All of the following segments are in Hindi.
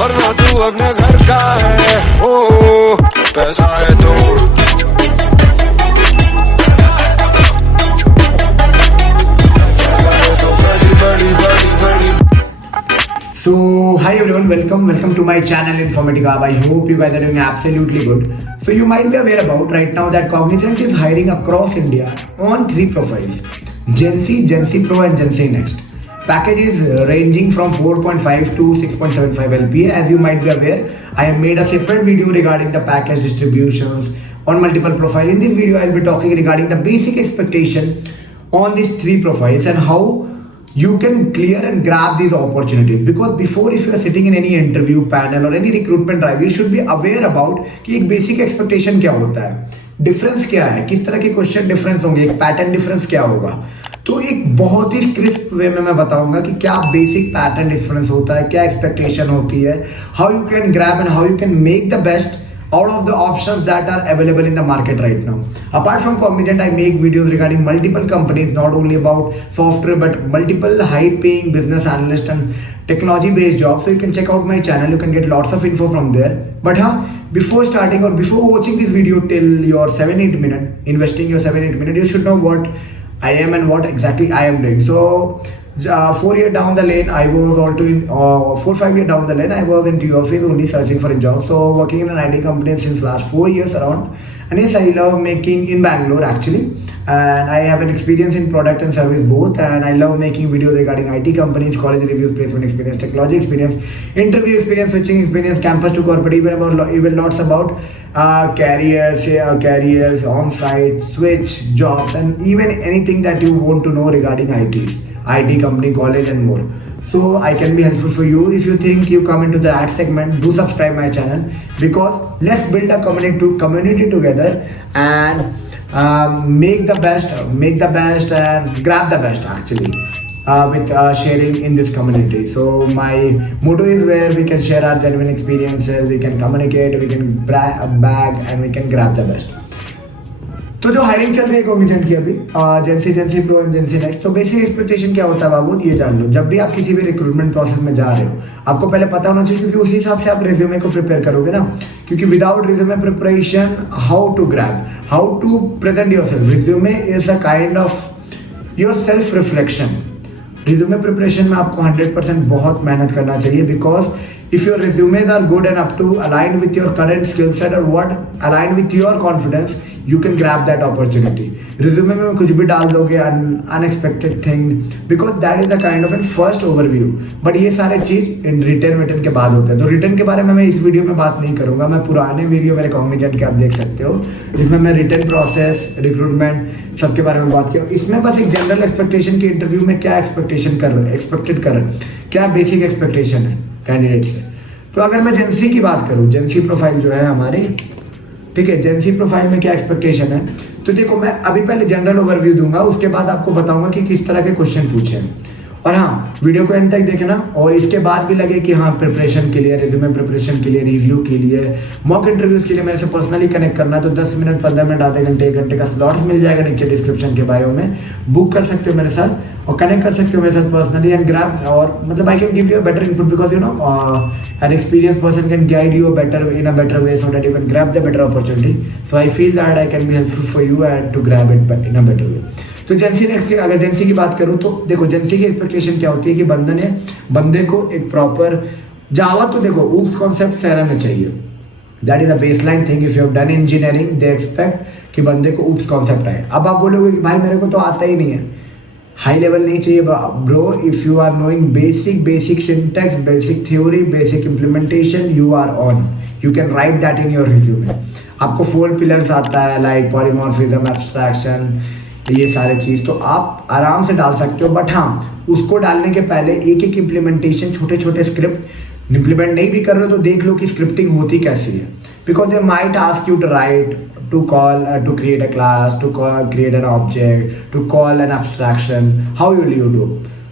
वरना तू अपने घर का है। ओ पैसा है तो बड़ी बड़ी बड़ी। So, hi everyone, welcome to my channel Informatica. I hope you guys are doing absolutely good. So, you might be aware about right now that Cognizant is hiring across India on 3 profiles: Gen Z, Gen Z Pro, and Gen Z Next. Packages ranging from 4.5 to 6.75 LPA. As you might be aware, I have made a separate video regarding the package distributions on multiple profiles. In this video, I'll be talking regarding the basic expectation on these 3 profiles and how you can clear and grab these opportunities. Because before, if you are sitting in any interview panel or any recruitment drive, you should be aware about कि एक basic expectation क्या होता है, डिफरेंस क्या है, किस तरह के क्वेश्चन डिफरेंस होंगे, एक पैटर्न डिफरेंस क्या होगा। तो एक बहुत ही क्रिस्प वे में मैं बताऊंगा कि क्या बेसिक पैटर्न डिफरेंस होता है, क्या एक्सपेक्टेशन होती है, how you can grab and how you can make the best out of the options that are available in the market right now. Apart from Cognizant, I make videos regarding multiple companies, not only about software but multiple high paying business analyst and technology based jobs. So you can check out my channel, you can get lots of info from there. But before starting or before watching this video till your 7-8 minute, investing your 7-8 minute, you should know what I am and what exactly I am doing. So 4 years down the lane, I was also in 4-5 years down the lane, I was into office only searching for a job. So working in an IT company since last 4 years around. And yes, I love making in Bangalore actually. And I have an experience in product and service both. And I love making videos regarding IT companies, college reviews, placement experience, technology experience, interview experience, switching experience, campus to corporate, even lots about careers, on-site, switch, jobs, and even anything that you want to know regarding IT company, college and more. So I can be helpful for you. If you think you come into the ad segment, do subscribe my channel, because let's build a community together and make the best and grab the best actually with sharing in this community. So my motto is where we can share our genuine experiences, we can communicate, we can bag and we can grab the best. तो जो हायरिंग चल रही है कॉग्निजेंट की अभी जेंसी प्रो एंड जेंसी नेक्स्ट, तो बेसिक एक्सपेक्टेशन क्या होता है बाबू, ये जान लो। जब भी आप किसी भी रिक्रूटमेंट प्रोसेस में जा रहे हो, आपको पहले पता होना चाहिए, क्योंकि उसी हिसाब से आप रिज्यूमे को प्रिपेयर करोगे ना। क्योंकि without resume preparation, how to present yourself, resume is a kind of your self reflection. Resume preparation में आपको 100% बहुत मेहनत करना चाहिए, because if your resumes are good enough to align with your current skill set or what align with your confidence, you can grab that opportunity. Resume में कुछ भी डाल दोगे, unexpected thing, because that is the kind of a first overview. But ये सारे चीज इन रिटर्न के बाद होते हैं। तो रिटर्न के बारे में मैं इस वीडियो में बात नहीं करूंगा, मैं पुराने वीडियो मेरे कॉग्निजेंट के आप देख सकते हो, जिसमें मैं रिटर्न प्रोसेस, रिक्रूटमेंट सबके बारे में बात किया। इसमें बस एक जनरल एक्सपेक्टेशन की इंटरव्यू में क्या एक्सपेक्टेड कर क्या बेसिक एक्सपेक्टेशन है कैंडिडेट से। तो अगर मैं जेंसी की बात करूं, जेंसी प्रोफाइल जो है हमारी, ठीक है, जेंसी प्रोफाइल में क्या एक्सपेक्टेशन है, तो देखो मैं अभी पहले जनरल ओवरव्यू दूंगा, उसके बाद आपको बताऊंगा कि किस तरह के क्वेश्चन पूछे हैं। और हाँ, वीडियो को एंड तक देखना, और इसके बाद भी लगे कि हाँ प्रिपरेशन के लिए, रिज्यूमे प्रिपरेशन के लिए, रिव्यू के लिए, मॉक इंटरव्यूज के लिए मेरे से पर्सनली कनेक्ट करना, तो 10 मिनट, 15 मिनट, आधे घंटे, 1 घंटे का स्लॉट्स मिल जाएगा नीचे डिस्क्रिप्शन के बायो में। बुक कर सकते हो मेरे साथ और कनेक्ट कर सकते हो मेरे साथ पर्सनली एंड ग्रैब, और मतलब I can give you a better input, because you know an experienced person can guide you in a better way so that you can grab the better opportunity. So I feel that I can be helpful for you and to grab it in a better way. तो जेंसी नेक्स्ट की, अगर जेंसी की बात करूँ तो देखो जेंसी की एक्सपेक्टेशन क्या होती है कि बंदे को एक प्रॉपर जावा, तो देखो ऊप्स कॉन्सेप्ट से आना चाहिए। That is a baseline thing. If you have done engineering, they expect कि बंदे को ऊप्स कॉन्सेप्ट आए। अब आप बोलोगे कि भाई मेरे को तो आता ही नहीं है, हाई लेवल नहीं चाहिए bro. If you are knowing basic syntax, basic theory, basic implementation, you are on, you can write that in your resume. आपको 4 पिलर्स आता है, लाइक पॉलीमॉर्फिज्म, एब्स्ट्रैक्शन, ये सारे चीज़ तो आप आराम से डाल सकते हो। बट हाँ, उसको डालने के पहले एक इम्प्लीमेंटेशन, छोटे स्क्रिप्ट इम्प्लीमेंट नहीं भी कर रहे हो तो देख लो कि स्क्रिप्टिंग होती कैसी है। Because they might ask you to write, to create a class, to create an object, to call an abstraction, how will you do,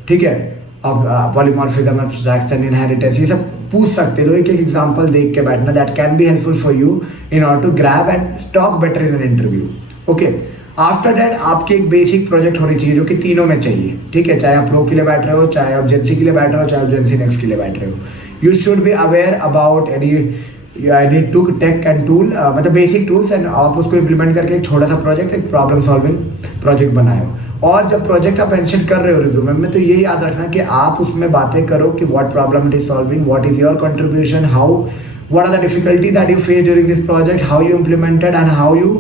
ठीक है। अब पॉलीमॉर्फिज्म, एब्स्ट्रैक्शन, इनहेरिटेंस, ये सब पूछ सकते हो। एक एग्जांपल देख के बैठना, that can be helpful for you in order to grab and talk better in an interview. Okay, after that आपकी एक बेसिक प्रोजेक्ट होनी चाहिए जो कि तीनों में चाहिए, ठीक है। चाहे आप प्रो के लिए बैठ रहे हो, चाहे आप जेंसी के लिए बैठ रहे हो, चाहे आप जेंसी नेक्स्ट के लिए बैठ रहे हो। You should be aware about any tech and tool, मतलब बेसिक टूल्स, एंड आप उसको इम्प्लीमेंट करके एक छोटा सा प्रोजेक्ट, एक प्रॉब्लम सॉल्विंग प्रोजेक्ट बनाए हो। और जब प्रोजेक्ट आप मेंशन कर रहे हो रिज्यूमे में, तो ये याद रखना कि आप उसमें बातें करो कि what problem it is solving, what is your contribution, how what are the difficulty that you face during this project, how you implemented, and how you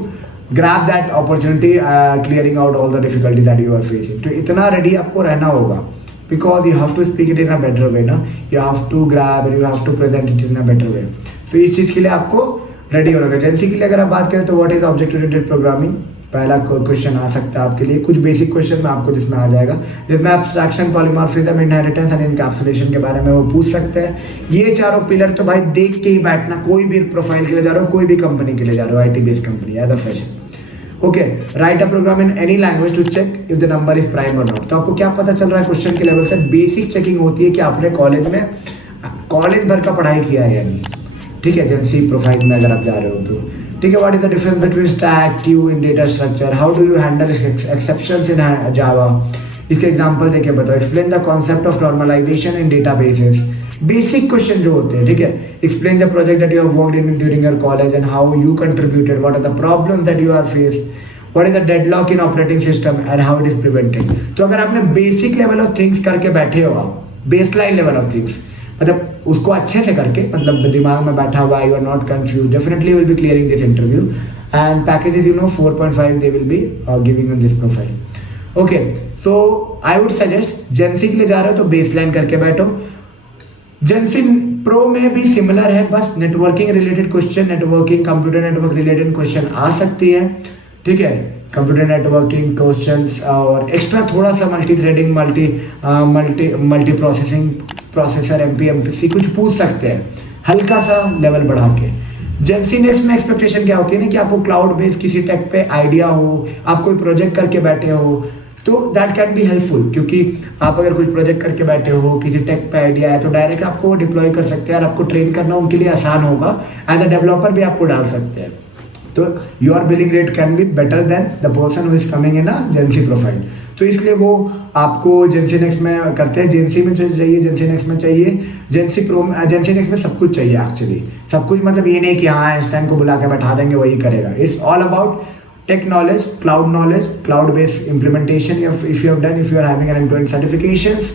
grab that opportunity, clearing out all the difficulty that you are facing. तो इतना ready आपको रहना होगा, because you have to speak it in a better way ना, you have to grab and you have to present it in a better way. So इस चीज़ के लिए आपको रेडी होना होगा। एजेंसी के लिए अगर आप बात करें तो what is object oriented programming, पहला क्वेश्चन आ सकता है आपके लिए, कुछ बेसिक क्वेश्चन में आपको जिसमें आ जाएगा, जिसमें abstraction, polymorphism, inheritance and encapsulation के बारे में वो पूछ सकते हैं। ये चारों पिलर तो भाई देख के ही बैठना, कोई भी प्रोफाइल के लिए जा रहे हो, कोई भी कंपनी के लिए जा रहे हो, IT based company as a fresher. Okay, write a program in any language to check if the number is prime और नॉट। तो आपको क्या पता चल रहा है क्वेश्चन के लेवल से? बेसिक चेकिंग होती है कि आपने कॉलेज में कॉलेज भर का पढ़ाई किया है या नहीं। ठीक है, एजेंसी प्रोफाइल में अगर आप जा रहे हो तो ठीक है। What is the difference between stack, queue in data structure, how do you handle exceptions in Java, इसके एग्जांपल देके बताओ। Explain the concept of normalization in databases, basic question जो होते हैं। ठीक है, explain the project that you have worked in during your college and how you contributed, what are the problems that you are faced, what is the deadlock in operating system and how it is prevented. तो अगर आपने बेसिक लेवल ऑफ थिंग्स करके बैठे हो, आप बेसलाइन लेवल ऑफ थिंग्स, मतलब उसको अच्छे से करके, मतलब दिमाग में बैठा हुआ, you are not confuse, definitely will be clearing this interview and packages 4.5 they will be giving on this profile. Okay, so I would suggest GenC के लिए जा रहे हो तो बेसलाइन करके बैठो। जेंसी प्रो में भी सिमिलर है, बस networking related question, networking computer network related question आ सकती है। ठीक है, कंप्यूटर नेटवर्किंग क्वेश्चंस और एक्स्ट्रा थोड़ा सा multi threading, multi processing, processor, MPC कुछ पूछ सकते हैं, हल्का सा लेवल बढ़ा के। जेंसीनेस में एक्सपेक्टेशन क्या होती है ना कि आपको क्लाउड बेस्ड किसी टेक पे आइडिया हो, आप कोई प्रोजेक्ट करके बैठे हो, तो दैट कैन बी हेल्पफुल, क्योंकि आप अगर कुछ प्रोजेक्ट करके बैठे हो, किसी टेक पे आइडिया है, तो डायरेक्ट आपको डिप्लॉय कर सकते हैं और आपको ट्रेन करना उनके लिए आसान होगा। एज अ डेवलपर भी आपको डाल सकते हैं, तो your billing rate can be better than the person who is coming in a जेंसी profile. तो इसलिए वो आपको जेंसी नेक्स्ट में करते हैं, जेंसी में चाहिए, जेंसी नेक्स्ट में चाहिए, जेंसी प्रो में, जेंसी नेक्स्ट में सब कुछ चाहिए एक्चुअली। सब कुछ मतलब ये नहीं कि हाँ आइंस्टाइन को बुला के बैठा देंगे वही करेगा। It's all about tech knowledge, cloud based implementation, if you have done, if you are having an end to end certifications,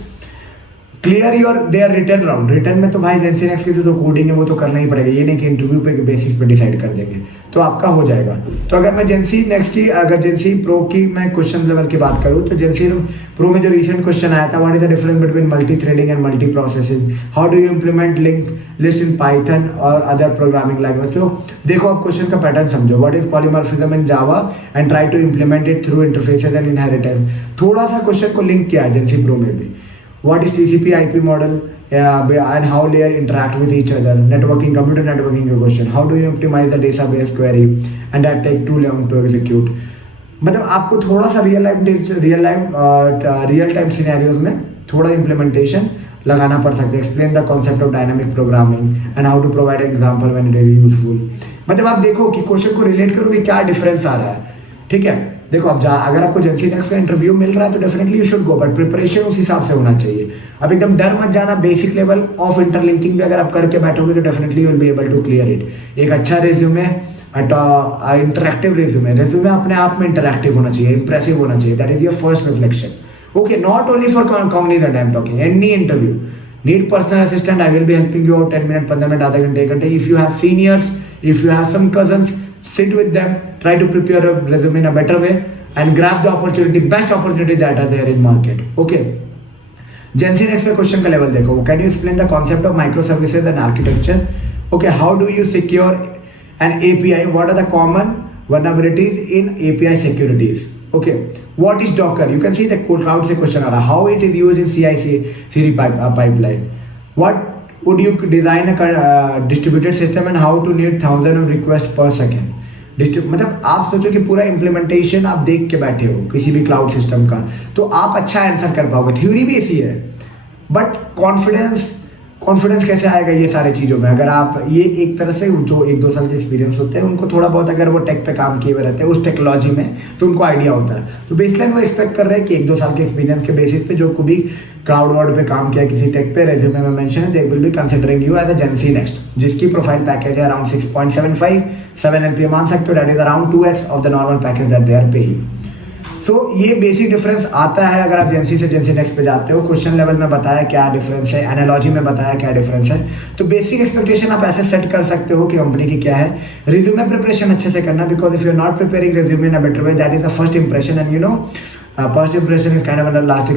clear your there return round. Return में तो भाई जेंसी नेक्स्ट की जो कोडिंग है वो तो करना ही पड़ेगा, ये नहीं कि इंटरव्यू पे बेसिस पे डिसाइड कर देंगे, तो आपका हो जाएगा। तो अगर मैं जेंसी नेक्स्ट की, अगर जेंसी प्रो की मैं क्वेश्चन लेवल की बात करूँ, तो जेंसी प्रो में जो रिसेंट क्वेश्चन आया था, what is the difference between multi threading and multi processing, how do you implement link list in Python और अदर प्रोग्रामिंग लैंग्वेज। तो देखो आप क्वेश्चन का पैटर्न समझो, what is polymorphism in Java and try to implement it through interfaces and inheritance. थोड़ा सा क्वेश्चन को लिंक किया है जेंसी प्रो में भी। What is TCP/IP model and how layer interact with each other? Networking, computer networking का question. How do you optimize the database query and that take too long to execute? मतलब आपको थोड़ा सा रियल टाइम सिनेरियोज में थोड़ा इम्प्लीमेंटेशन लगाना पड़ सकता है। Explain the concept of dynamic programming and how to provide example when it is useful. मतलब आप देखो कि क्वेश्चन को रिलेट करो कि क्या डिफरेंस आ रहा है। ठीक है, देखो आप अगर आपको जेंसी नेक्स्ट का इंटरव्यू मिल रहा है तो definitely you should go, but preparation उस हिसाब से होना चाहिए। अब एकदम डर मत जाना, बेसिक लेवल ऑफ इंटरलिंकिंग भी अगर आप करके बैठोगे तो definitely you will be able to clear it. एक अच्छा रेज्यूमे, इंटरैक्टिव रेज्यूमे अपने आप में इंटरैक्टिव होना चाहिए, इंप्रेसिव होना चाहिए, that is your first reflection. Okay, not only for Cognizant I am talking, any interview need personal assistant, I will be helping you out 10 minute, 15 minute, आधा घंटे, 1 घंटे। If you have seniors, if you have some cousins, sit with them, try to prepare a resume in a better way and grab the opportunity, best opportunity that are there in market. Okay, Jensen next question का level देखो, can you explain the concept of microservices and architecture? Okay, how do you secure an API? What are the common vulnerabilities in API securities? Okay, what is Docker? You can see the cloud से question आ रहा, how it is used in CI/CD pipeline. What would you design a distributed system and how to need 1000 of requests per second? मतलब आप सोचो कि पूरा इम्प्लीमेंटेशन आप देख के बैठे हो किसी भी क्लाउड सिस्टम का, तो आप अच्छा आंसर कर पाओगे। थ्योरी भी ऐसी है, बट कॉन्फिडेंस कैसे आएगा ये सारी चीज़ों में? अगर आप ये एक तरह से जो 1-2 साल के एक्सपीरियंस होते हैं उनको थोड़ा बहुत, अगर वो टेक पे काम किए हुए रहते हैं उस टेक्नोलॉजी में, तो उनको आइडिया होता है। तो बेसलाइन वो एक्सपेक्ट कर रहे हैं कि 1-2 साल के एक्सपीरियंस के बेसिस पे जो भी क्लाउड वर्ड पे काम किया किसी टेक पे, रेज्यूमे में मेंशन है, they will be considering you as a GenC next, जिसकी प्रोफाइल पैकेज है अराउंड 6.75, 7 LPA मान सकते हो, that is around 2x of the normal package that they are paying. So ये बेसिक डिफरेंस आता है अगर आप जेंसी से जेंसी नेक्स्ट पे जाते हो। क्वेश्चन लेवल में बताया क्या डिफरेंस है, एनालॉजी में बताया क्या डिफरेंस है। तो बेसिक एक्सपेक्टेशन आप ऐसे सेट कर सकते हो कि कंपनी की क्या है। रिज्यूमे प्रिपरेशन अच्छे से करना, because if you are not preparing resume in a better way, that is the first impression, and you know first impression is kind of a last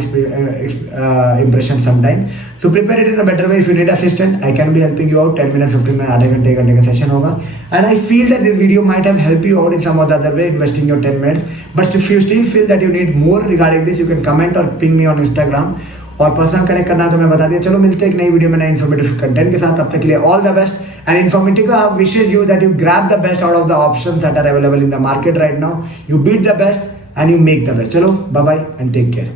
impression sometimes. So prepare it in a better way. If you need assistant, I can be helping you out. 10 minutes, 15 minutes, आधे घंटे का सेशन होगा. And I feel that this video might have helped you out in some or the other way, investing your 10 minutes. But if you still feel that you need more regarding this, you can comment or ping me on Instagram. और पर्सनल कनेक्ट करना तो मैं बता दिया। चलो मिलते हैं एक नई वीडियो में नए इन्फॉर्मेटिव कंटेंट के साथ। तब तक के लिए all the best and informative wishes you that you grab the best out of the options that are available in the market right now. You beat the best and you make the best. Chalo, bye bye and take care.